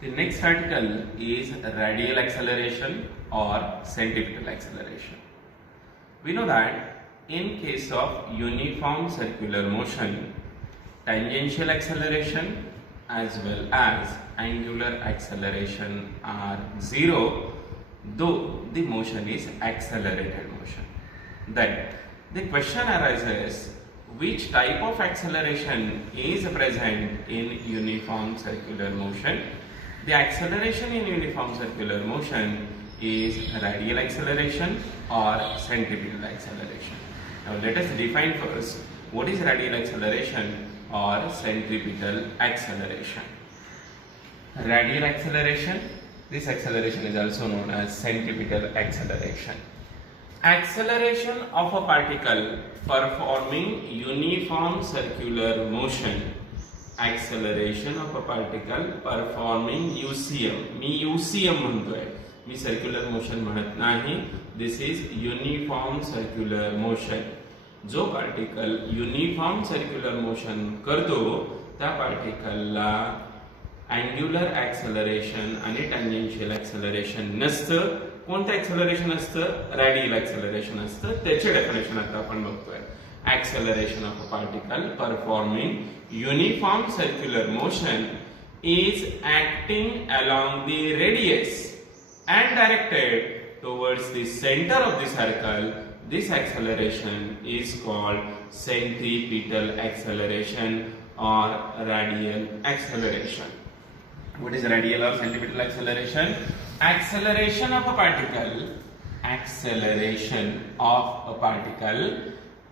The next article is radial acceleration or centripetal acceleration. We know that in case of uniform circular motion, tangential acceleration as well as angular acceleration are zero, though the motion is accelerated motion. Then the question arises, which type of acceleration is present in uniform circular motion? The acceleration in uniform circular motion is radial acceleration or centripetal acceleration. Now let us define first what is radial acceleration or centripetal acceleration. Radial acceleration, this acceleration is also known as centripetal acceleration. Acceleration of a particle performing uniform circular motion. Acceleration of a particle performing UCM. Me UCM म्हणतोय, मी circular motion म्हणत नाही. This is uniform circular motion. जो particle uniform circular motion करतो त्या पार्टिकलला angular acceleration आणि tangential acceleration नसतं. कोणतं acceleration असतं? रॅडियल ॲक्सेलरेशन असतं. त्याचे डेफिनेशन आता आपण बघतोय. Acceleration of a particle performing uniform circular motion is acting along the radius and directed towards the center of the circle. This acceleration is called centripetal acceleration or radial acceleration. What is radial or centripetal acceleration? Acceleration of a particle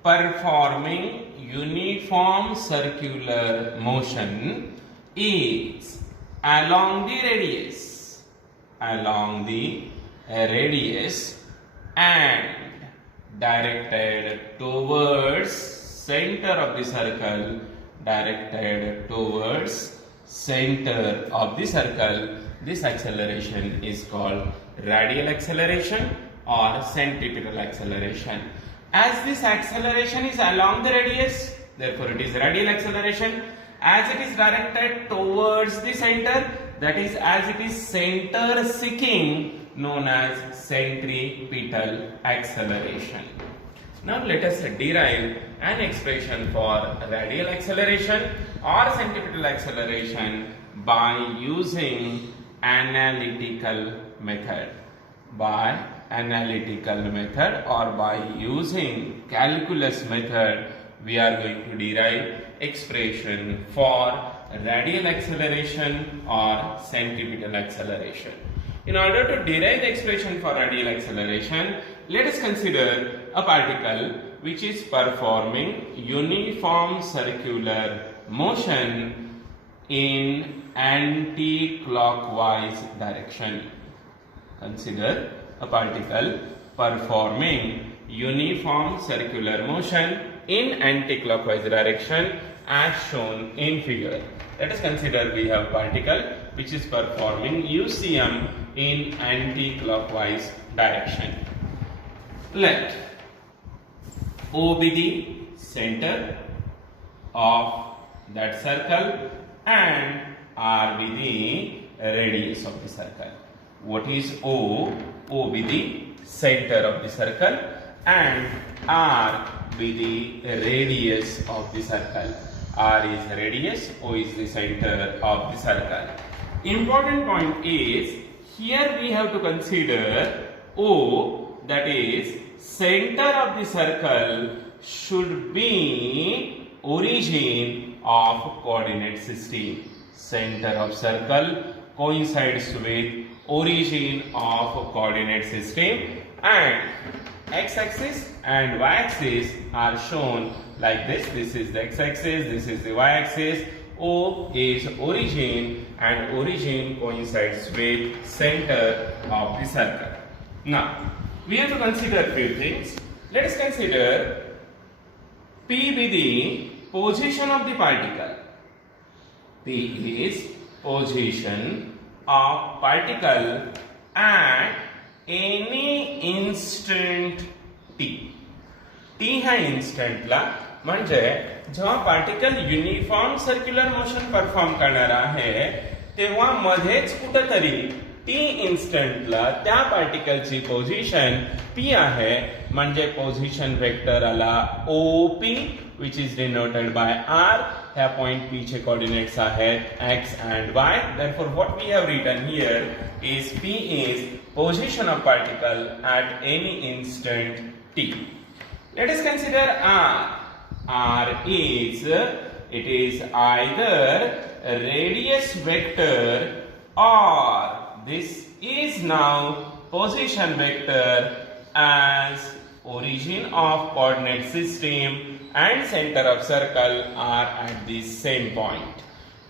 performing uniform circular motion is along the radius and directed towards center of the circle. This acceleration is called radial acceleration or centripetal acceleration. As this acceleration is along the radius, therefore it is radial acceleration. As it is directed towards the center, that is, as it is center seeking, known as centripetal acceleration. Now let us derive an expression for radial acceleration or centripetal acceleration by using analytical method. By analytical method or by using calculus method, we are going to derive expression for radial acceleration or centripetal acceleration. In order to derive the expression for radial acceleration, let us consider a particle which is performing uniform circular motion in anti-clockwise direction. Consider a particle performing uniform circular motion in anti-clockwise direction as shown in figure. Let us consider we have particle which is performing UCM in anti-clockwise direction. Let O be the center of that circle and R be the radius of the circle. What is O? O be the center of the circle and R be the radius of the circle. R is radius, O is the center of the circle. Important point is, here we have to consider O, that is center of the circle, should be origin of coordinate system. Center of circle coincides with origin of coordinate system, and x-axis and y-axis are shown like this. This is the x-axis, this is the y-axis. O is origin and origin coincides with center of the circle. Now we have to consider few things. Let us consider P be the position of the particle. P is position of particle at any instant t. T ह्या इन्स्टंटला म्हणजे जेव्हा particle uniform circular motion perform करणार आहे तेव्हा मध्येच कुठेतरी T इन्स्टंटला त्या पार्टिकलची position P आहे, म्हणजे पोझिशन वेक्टर आला OP which is denoted by R. ह्या पॉइंट P चे कोऑर्डिनेट्स आहेत x and y. Therefore what we have written here is P is position of particle at any instant t. Let us consider R. R is, it is either a radius vector or this is now position vector as origin of coordinate system and center of circle are at the same point.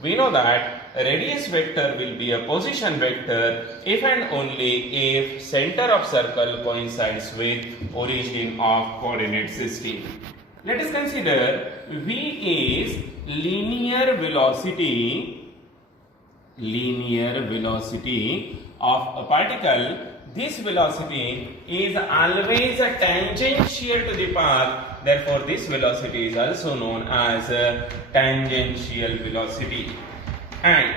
We know that radius vector will be a position vector if and only if center of circle coincides with origin of coordinate system. Let us consider V is linear velocity of a particle. This velocity is always tangential to the path. Therefore, this velocity is also known as tangential velocity. And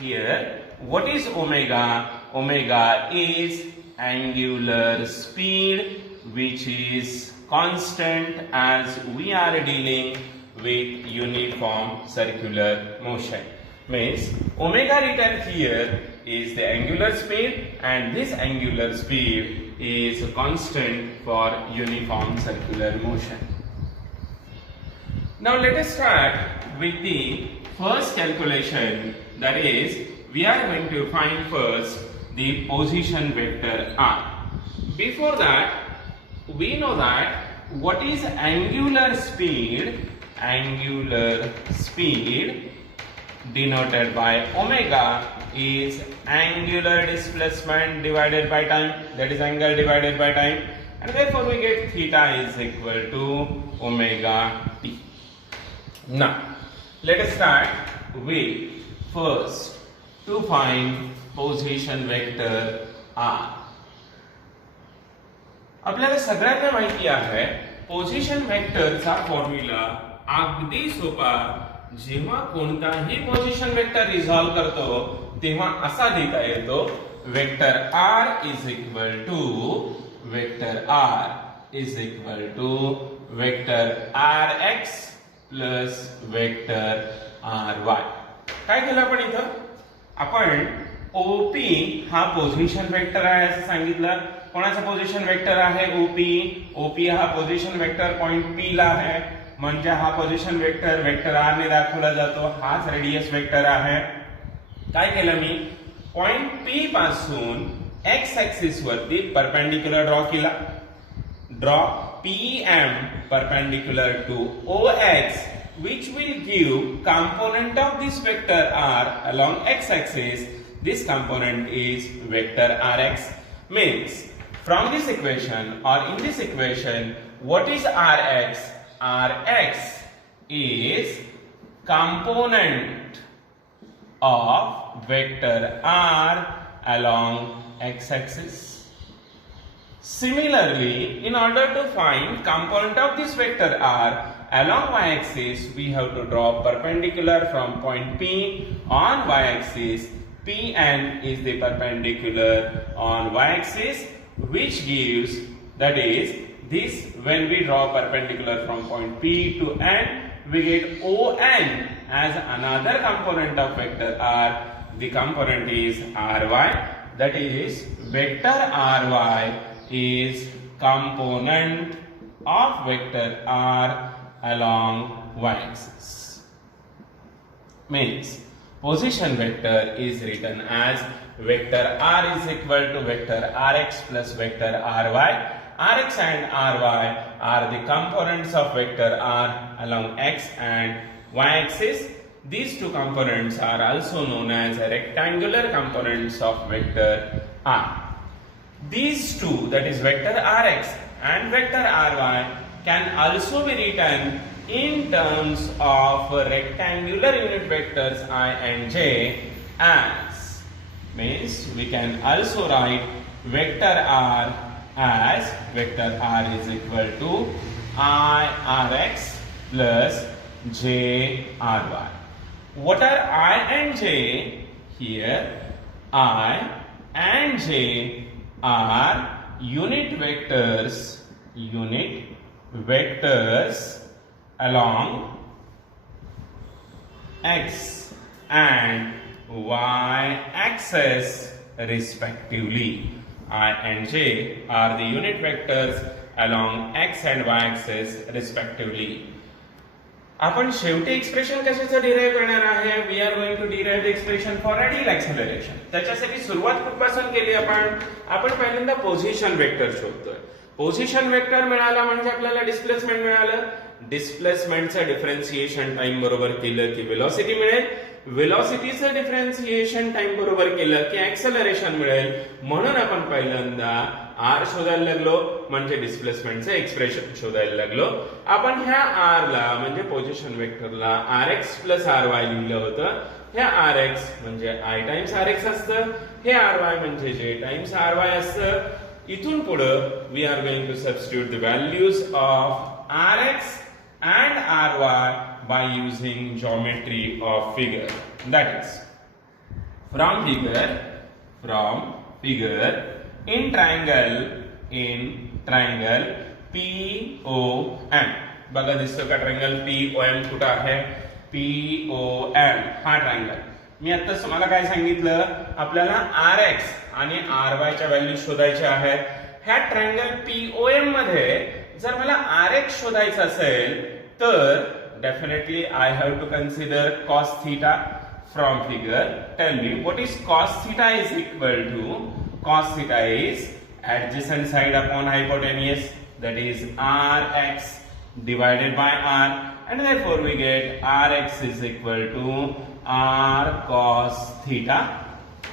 here, what is omega? Omega is angular speed, which is constant as we are dealing with uniform circular motion. Means omega written here is the angular speed, and this angular speed is constant for uniform circular motion. Now let us start with the first calculation, that is we are going to find first the position vector R. Before that, we know that what is angular speed? Angular speed denoted by omega is angular displacement divided by time, that is angle divided by time, and therefore we get theta is equal to omega t. Now let us start with first to find position vector R. आपल्याला सगळ्यांना माहिती आहे position वेक्टरचा formula अगदी सोपा. जेव्हा कोणताही position vector resolve करतो तेव्हा असा लिहिता येतो vector R is equal to vector Rx plus vector Ry. काय केलं आपण इथं? आपण OP हा पोझिशन वेक्टर आहे असं सांगितलं. कोणाचा पोझिशन वेक्टर आहे OP हा पोझिशन वेक्टर पॉइंट P ला आहे, म्हणजे हा पोझिशन वेक्टर वेक्टर R ने दाखवला जातो. हाच रेडियस वेक्टर आहे. काय केलं मी? पॉइंट P पासून x ऍक्सिस वरती परपेंडिक्युलर ड्रॉ केला. Draw PM perpendicular to OX, which will give component of this vector R along x axis. This component is vector Rx. Means from this equation or in this equation, what is Rx? Rx is component of vector R along x-axis. Similarly, in order to find component of this vector R along y-axis, we have to draw perpendicular from point P on y-axis. Pn is the perpendicular on y-axis, which gives, that is, this when we draw perpendicular from point P to N, we get On as another component of vector R. The component is Ry, that is vector Ry is component of vector R along y-axis. Means position vector is written as vector R is equal to vector Rx plus vector Ry. Rx and Ry are the components of vector R along x and y axis. These two components are also known as rectangular components of vector R. These two, that is vector Rx and vector Ry, can also be written in terms of rectangular unit vectors I and j as, means we can also write vector R as vector R is equal to I Rx plus j Ry. What are I and j? here I and j are unit vectors along x and y axis respectively. I and j are the unit vectors along x and y axis respectively. आपण शेवटी expression कशाचं derive करणार आहे? We are going to derive the expression for radial acceleration. त्याच्यासाठी सुरुवात कुठपासून केली आपण पहिल्यांदा पोझिशन वेक्टर शोधतोय. पोझिशन वेक्टर मिळाला म्हणजे आपल्याला डिस्प्लेसमेंट मिळालं. डिस्प्लेसमेंटचं डिफरन्शिएशन टाइम बरोबर केलं की वेलोसिटी मिळेल. वेलोसिटीचं डिफरन्शिएशन टाइम बरोबर केलं की ऍक्सेलरेशन मिळेल. म्हणून आपण पहिल्यांदा आर शोधायला लागलो म्हणजे डिस्प्लेसमेंटचं एक्सप्रेशन शोधायला लागलो. आपण ह्या आर ला म्हणजे पोझिशन वेक्टरला R X plus R Y लिहिलं होतं. ह्या आर एक्स म्हणजे आय टाइम्स आर एक्स असतं. हे आर वाय म्हणजे जे टाइम्स आर वाय असतं. इथून पुढं we are going to substitute the values of r x and ry by using geometry of figure. That is, from figure in triangle POM. बघा दिसतो का triangle POM कुठं आहे? POM हा ट्रायंगल. मी आता तुम्हाला काय सांगितलं? आपल्याला rx आणि ry च्या व्हॅल्यू शोधायच्या आहेत. ह्या ट्रायंगल POM मध्ये जर मला rx शोधायचं असेल तर definitely I have to consider cos theta from figure. Tell me what is cos theta is equal to? Cos theta is adjacent side upon hypotenuse, that is rx divided by r, and therefore we get rx is equal to r cos theta.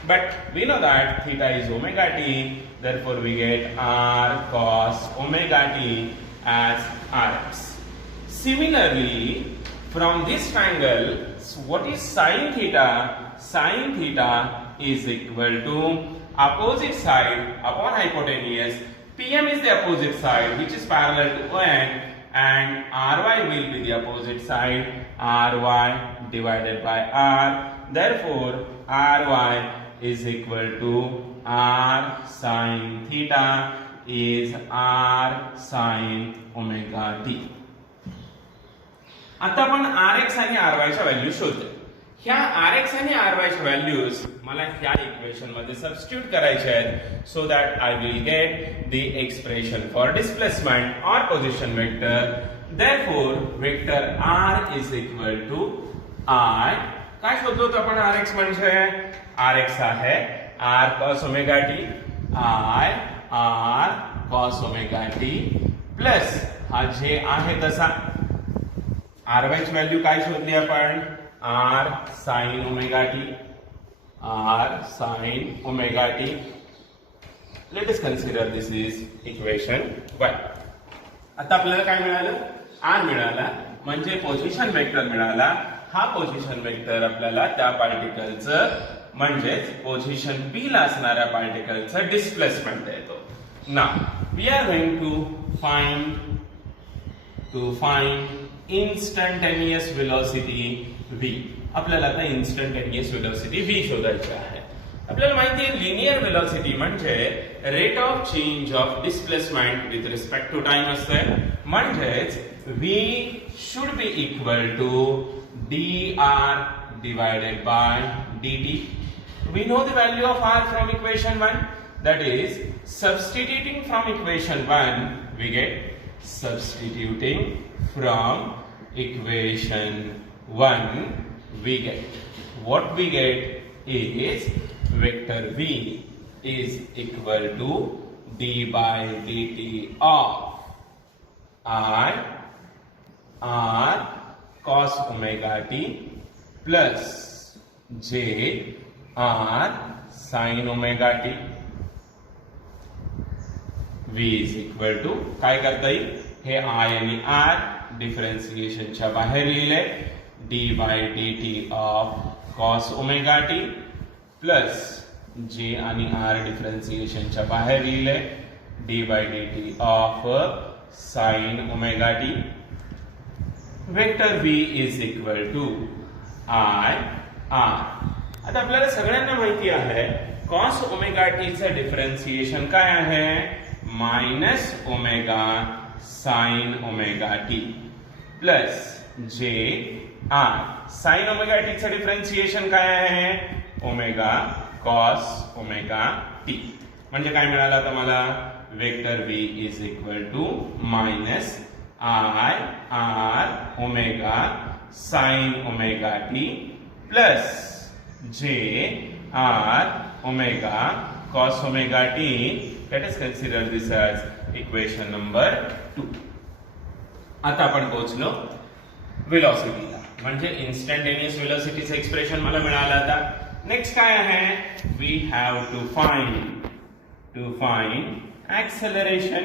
But we know that theta is omega t, therefore we get r cos omega t as rx. Similarly, from this triangle, what is sin theta? Sin theta is equal to opposite side upon hypotenuse. PM is the opposite side which is parallel to ON, and RY will be the opposite side, RY divided by R. Therefore, RY is equal to R sin theta is R sin omega t. आता आपण rx आणि ry च्या value शोधतो. ह्या rx आणि ry च्या values मला ह्या इक्वेशन मध्ये सबस्टिट्यूट करायचे आहेत so that I will get the expression for displacement और position vector. Therefore vector r is equal to I. काय शोधलो होतो आपण? rx म्हणजे rx आहे r cos omega t, I r cos omega t plus हा जे आहे तसा ry ची व्हॅल्यू काय शोधली आपण? r sin omega t, r sin omega t. Let us consider this is equation 1. आता आपल्याला काय मिळालं? r मिळाला म्हणजे पोझिशन वेक्टर मिळाला. हा पोझिशन वेक्टर आपल्याला त्या पार्टिकलचं म्हणजेच पोझिशन p ला असणाऱ्या पार्टिकलचं डिस्प्लेसमेंट देतो. Now we are going to find instantaneous velocity v. आपल्याला आता instantaneous velocity v शोधायची आहे. आपल्याला माहिती आहे लिनियर वेलोसिटी म्हणजे rate of change of displacement with respect to time असते. म्हणजेच v should be equal to dr divided by dt. We know the value of r from equation 1, that is substituting from equation 1 we get substituting from equation 1 we get what we get is vector v is equal to d by dt of I r cos omega t plus j r sin omega t. v is equal to काय करता येईल? हे I आणि r डिफरन्शिएशनच्या बाहेर लिहिले d by dt of cos omega t plus j आणि r डिफरन्शिएशनच्या बाहेर लिहिले d by dt of sin omega t. Vector v is equal to I r आता आपल्याला सगळ्यांना माहिती आहे cos ओमेगा टी चं डिफरन्शिएशन काय आहे minus omega sine omega T plus j r sine omega T चं डिफरन्शिएशन काय आहे ओमेगा cos ओमेगा टी म्हणजे काय मिळालं आता मला vector v is equal to minus I r omega sine omega T plus j r omega cos omega t. Let us consider this as equation number 2. आता आपण पोहोचलो वेलोसिटीला म्हणजे इन्स्टंटेनियस वेलोसिटीचं एक्सप्रेशन मला मिळालं. आता नेक्स्ट काय आहे we have to find acceleration.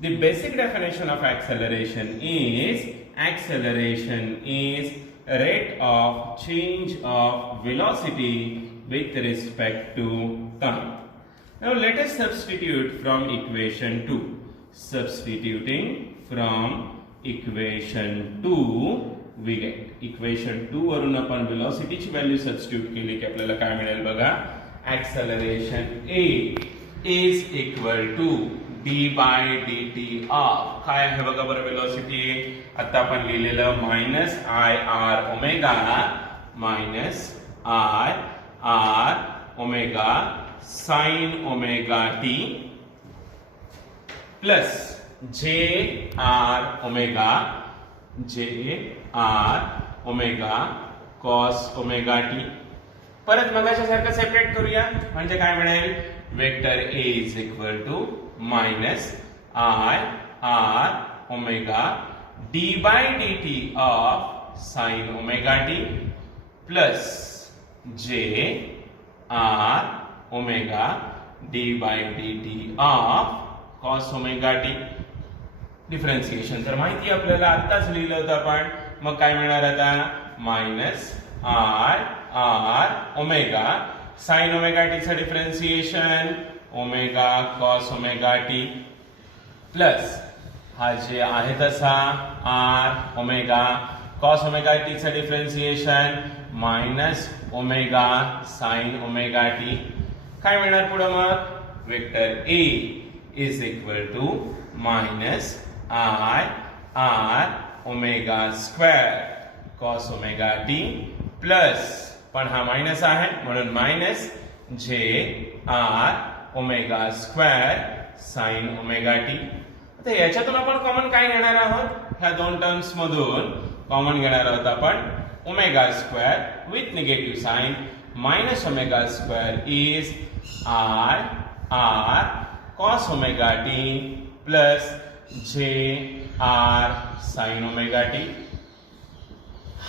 The basic definition of acceleration is rate of change of velocity with respect to time. Now let us substitute from equation 2. Substituting from equation 2 we get equation 2 वरून आपण velocity ची value substitute केली की आपल्याला काय मिळेल बघा acceleration A is equal to d by dt of काय आहे बघा बरं वेलोसिटी आता आपण लिहिलेलं minus I R omega minus I R omega sine omega T plus j are omega cos omega t. परत मगाच्या सारखं सेपरेट करूया म्हणजे काय मिळेल vector A is equal to minus I R omega d by d t of sine omega T plus j are omega d by d t of cos omega t. Differentiation तर माहिती आपल्याला आत्ताच लिहिलं होतं आपण मग काय मिळणार आता minus I R omega sine omega T चं differentiation omega cos omega T plus हा जे आहे तसा R omega cos omega T चं differentiation minus omega sine omega T. काय मिळणार पुढे मग vector A is equal to minus I R omega square cos omega T plus पण हा मायनस आहे म्हणून minus J are omega square sine omega T. आता याच्यातून आपण कॉमन काय घेणार आहोत ह्या दोन टर्म्स मधून कॉमन घेणार आहोत आपण omega square with negative sign minus omega square is i r cos omega T plus j r sine omega t.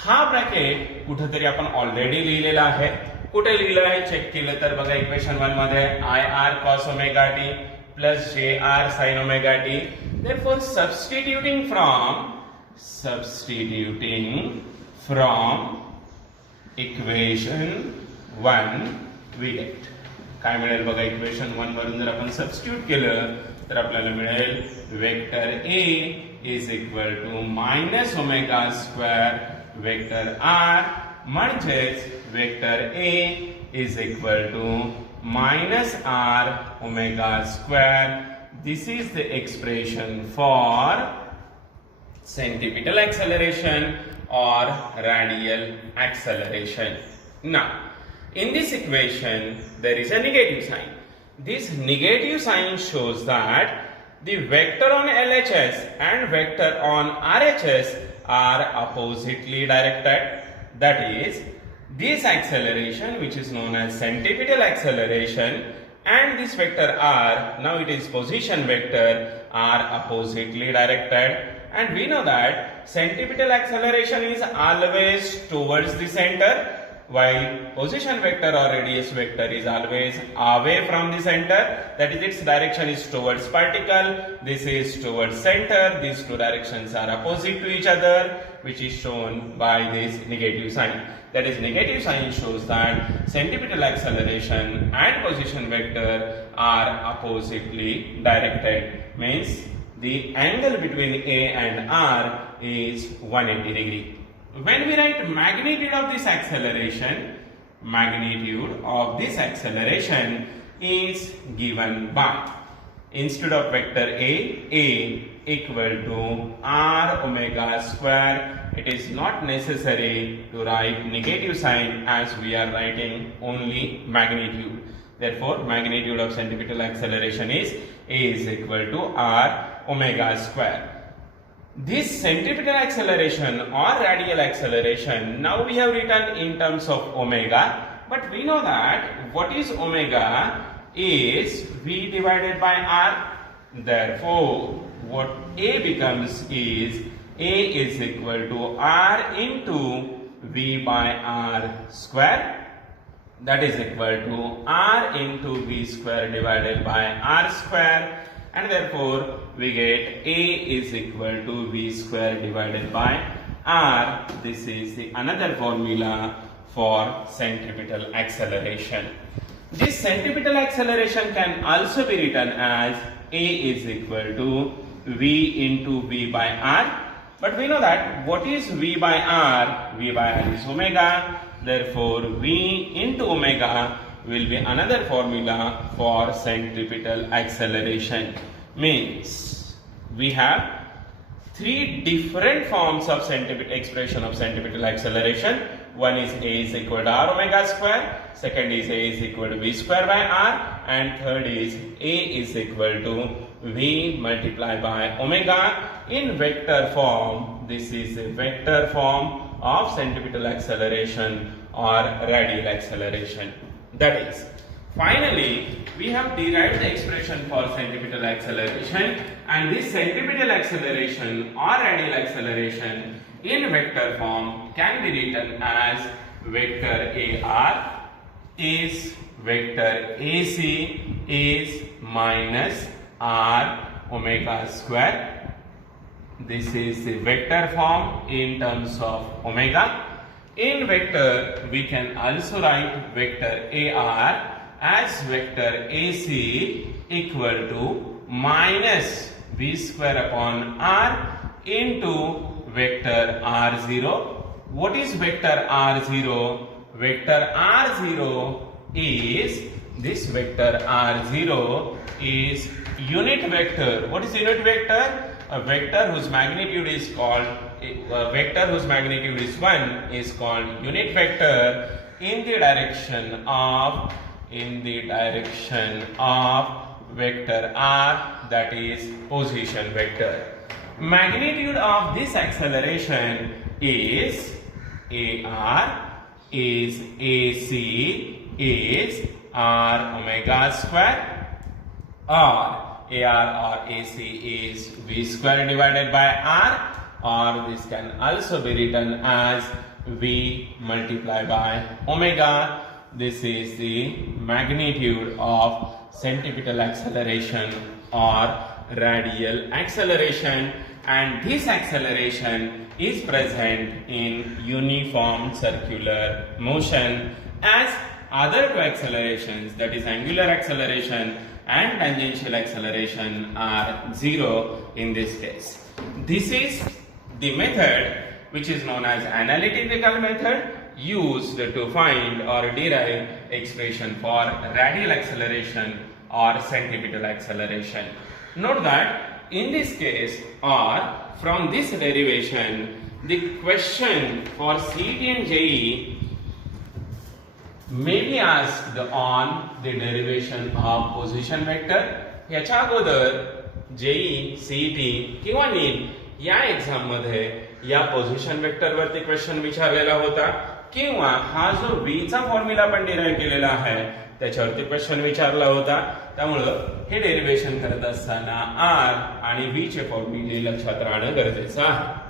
हा ब्रॅकेट कुठेतरी आपण ऑलरेडी लिहिलेला आहे कुठे लिहिलं आहे चेक केलं तर बघा इक्वेशन 1 मध्ये आय r cos omega T plus j r sine omega T. therefore substituting from equation 1 we get काय मिळेल बघा इक्वेशन 1 वरून जर आपण सबस्टिट्यूट केलं तर आपल्याला मिळेल vector A is equal to minus omega square vector R म्हणजेच vector A is equal to minus R omega square. This is the expression for centripetal acceleration or radial acceleration. Now in this equation there is a negative sign. This negative sign shows that the vector on LHS and vector on RHS are oppositely directed. That is, this acceleration which is known as centripetal acceleration and this vector r, now it is position vector, are oppositely directed. And we know that centripetal acceleration is always towards the center, while position vector or radius vector is always away from the center. That is, its direction is towards particle, this is towards center. These two directions are opposite to each other, which is shown by this negative sign. That is, negative sign shows that centripetal acceleration and position vector are oppositely directed. Means the angle between A and R is 180 degree. when we write magnitude of this acceleration is given by, instead of vector A equal to r omega square. It is not necessary to write negative sign as we are writing only magnitude. Therefore, magnitude of centripetal acceleration is A is equal to r omega square. This centripetal acceleration or radial acceleration, now we have written in terms of omega, but we know that what is omega is V divided by R. Therefore, what A becomes is A is equal to R into V by R square. That is equal to R into V square divided by R square. And therefore, we get A is equal to V square divided by R. This is the another formula for centripetal acceleration. This centripetal acceleration can also be written as A is equal to V into V by R. But we know that what is V by R? V by R is omega. Therefore, V into omega will be another formula for centripetal acceleration. Means we have three different forms of expression of centripetal acceleration. One is A is equal to r omega square, second is A is equal to V square by R, and third is A is equal to V multiplied by omega in vector form. This is a vector form of centripetal acceleration or radial acceleration. That is, finally, we have derived the expression for centripetal acceleration, and this centripetal acceleration or radial acceleration in vector form can be written as vector AR is vector AC is minus r omega square. This is the vector form in terms of omega. In vector, we can also write vector AR as vector AC equal to minus V square upon R into vector R0. What is vector R0? Vector R0 is, this vector R0 is unit vector. What is unit vector? A vector whose magnitude is called, a vector whose magnitude is 1 is called unit vector in the direction of vector R, that is position vector. Magnitude of this acceleration is AR is AC is r omega square, or AR or AC is V square divided by R, or this can also be written as V multiplied by omega. This is the magnitude of centripetal acceleration or radial acceleration, and this acceleration is present in uniform circular motion, as other two accelerations, that is angular acceleration and tangential acceleration, are zero in this case. This is the method which is known as analytical method used to find or derive expression for radial acceleration or centripetal acceleration. Note that in this case, or from this derivation, the question for CET and JEE may be asked on the derivation of position vector. याच्या अगोदर JEE, CET किंवा NEET या exam मध्ये या position vector वरती question विचारलेला होता, किंवा हा जो V चा फॉर्म्युला आपण डिराइव्ह केलेला आहे त्याच्यावरती क्वेश्चन विचारला होता. त्यामुळे हे डेरिव्हेशन करत असताना R आणि V चे फॉर्म्युले लक्षात राहणं गरजेचं आहे.